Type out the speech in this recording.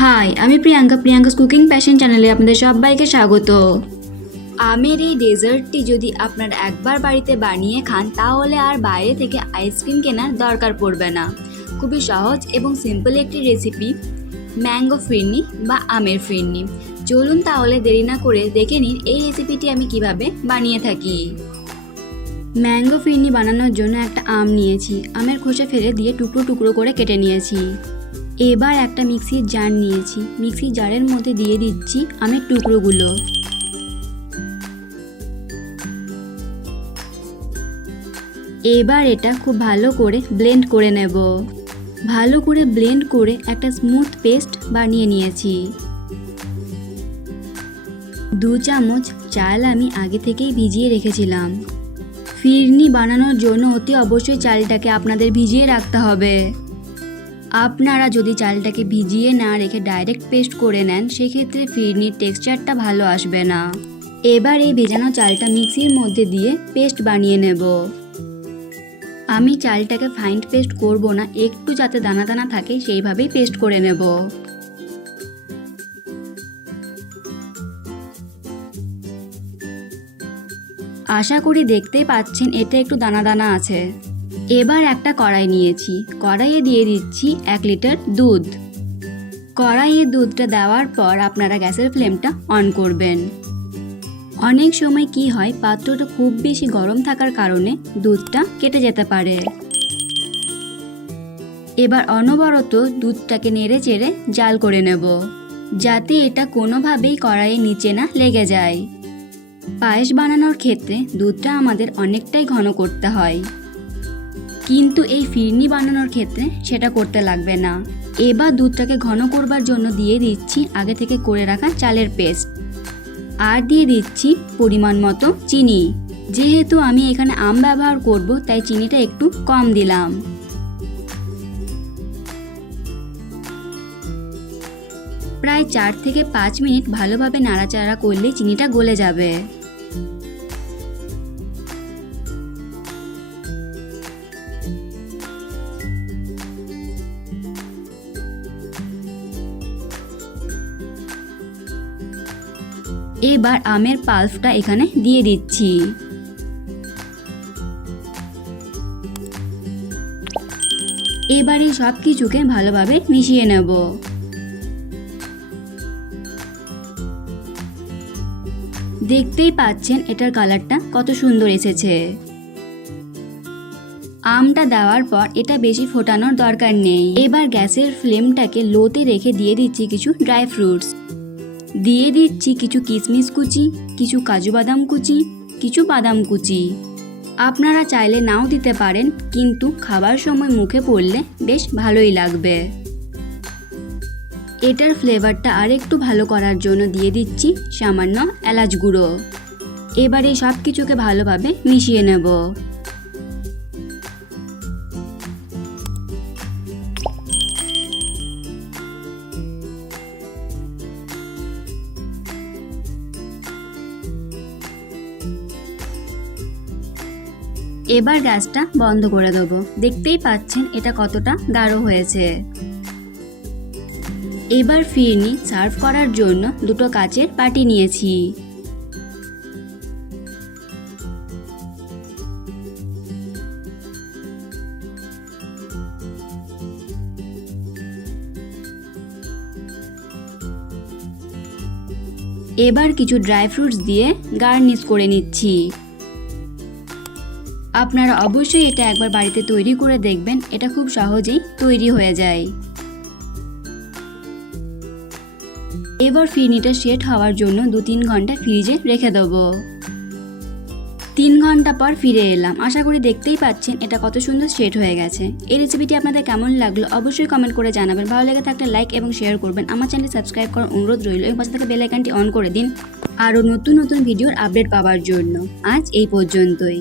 High, আমি Priyanka's cooking passion চ্যানেলে আপনাদের সবাইকে স্বাগত। আমের এই ডেজার্টটি যদি আপনারা একবার বাড়িতে বানিয়ে খান তাহলে আর বাইরে থেকে আইসক্রিম কেনার দরকার পড়বে না। খুবই সহজ এবং সিম্পল একটি রেসিপি, ম্যাঙ্গো ফিরনি বা আমের ফিরনি। চলুন তাহলে দেরি না করে দেখে নিন এই রেসিপিটি আমি কিভাবে বানিয়ে থাকি। ম্যাঙ্গো ফিরনি বানানোর জন্য একটা আম নিয়েছি, আমের খোসা ফেলে দিয়ে টুকরো টুকরো করে কেটে নিয়েছি। এবার একটা মিক্সির জার নিয়েছি, মিক্সির জারের মধ্যে দিয়ে দিচ্ছি আমের টুকরোগুলো। এবার এটা খুব ভালো করে ব্লেন্ড করে নেব। ভালো করে ব্লেন্ড করে একটা স্মুথ পেস্ট বানিয়ে নিয়েছি। 2 চামচ চাল আমি আগে থেকেই ভিজিয়ে রেখেছিলাম। ফিরনি বানানোর জন্য অতি অবশ্যই চালটাকে আপনাদের ভিজিয়ে রাখতে হবে। আপনারা যদি চালটাকে ভিজিয়ে না রেখে ডাইরেক্ট পেস্ট করে নেন সেক্ষেত্রে ফিরনির টেক্সচারটা ভালো আসবে না। এবার এই ভেজানো চালটা মিক্সির মধ্যে দিয়ে পেস্ট বানিয়ে নেব। আমি চালটাকে ফাইন পেস্ট করব না, একটু যাতে দানা দানা থাকে সেইভাবেই পেস্ট করে নেব। আশা করি দেখতেই পাচ্ছেন এটা একটু দানা দানা আছে। এবার একটা কড়াই নিয়েছি, কড়াইয়ে দিয়ে দিচ্ছি 1 লিটার দুধ। কড়াইয়ে দুধটা দেওয়ার পর আপনারা গ্যাসের ফ্লেমটা অন করবেন। অনেক সময় কি হয়, পাত্রটা খুব বেশি গরম থাকার কারণে দুধটা কেটে যেতে পারে। এবার অনবরত দুধটাকে নেড়ে চেড়ে জাল করে নেব, যাতে এটা কোনোভাবেই কড়াইয়ের নিচে না লেগে যায়। পায়েস বানানোর ক্ষেত্রে দুধটা আমাদের অনেকটাই ঘন করতে হয়, কিন্তু এই ফিরনি বানানোর ক্ষেত্রে সেটা করতে লাগবে না। এবার দুধটাকে ঘন করবার জন্য দিয়ে দিচ্ছি আগে থেকে করে রাখা চালের পেস্ট, আর দিয়ে দিচ্ছি পরিমাণ মতো চিনি। যেহেতু আমি এখানে আম ব্যবহার করব তাই চিনিটা একটু কম দিলাম। প্রায় 4 থেকে 5 মিনিট ভালোভাবে নাড়াচাড়া করলে চিনিটা গলে যাবে। এবার আমের পাল্পটা এখানে দিয়ে দিচ্ছি। এবার এই সব কিছুকে ভালোভাবে মিশিয়ে নেব। দেখতেই পাচ্ছেন এটার কালারটা কত সুন্দর এসেছে। আমটা দেওয়ার পর এটা বেশি ফোটানোর দরকার নেই। এবার গ্যাসের ফ্লেমটাকে লোতে রেখে দিয়ে দিচ্ছি কিছু ড্রাই ফ্রুটস। দিয়ে দিচ্ছি কিছু কিশমিশ কুচি, কিছু কাজু বাদাম কুচি, কিছু বাদাম কুচি। আপনারা চাইলে নাও দিতে পারেন, কিন্তু খাবার সময় মুখে পড়লে বেশ ভালোই লাগবে। এটার ফ্লেভারটা আরেকটু ভালো করার জন্য দিয়ে দিচ্ছি সামান্য এলাচ গুঁড়ো। এবারে সব কিছুকে ভালোভাবে মিশিয়ে নেব। এবার গ্যাসটা বন্ধ করে দেব। দেখতেই পাচ্ছেন এটা কতটা গাঢ় হয়েছে। এবার ফিরনি সার্ভ করার জন্য 2টো কাচের বাটি নিয়েছি। এবার কিছু ড্রাই ফ্রুটস দিয়ে গার্নিশ করে নিচ্ছি। আপনারা অবশ্যই এটা একবার বাড়িতে তৈরি করে দেখবেন, এটা খুব সহজেই তৈরি হয়ে যায়। এবার ফিরনিটা সেট হওয়ার জন্য 2-3 ঘন্টা ফ্রিজে রেখে দেবো। 3 ঘন্টা পর ফিরে এলাম। আশা করি দেখতেই পাচ্ছেন এটা কত সুন্দর সেট হয়ে গেছে। এই রেসিপিটি আপনাদের কেমন লাগলো অবশ্যই কমেন্ট করে জানাবেন। ভালো লেগে থাকলে লাইক এবং শেয়ার করবেন। আমার চ্যানেল সাবস্ক্রাইব করার অনুরোধ রইল এবং পাশে থাকা বেল আইকনটি অন করে দিন আরও নতুন নতুন ভিডিওর আপডেট পাওয়ার জন্য। আজ এই পর্যন্তই।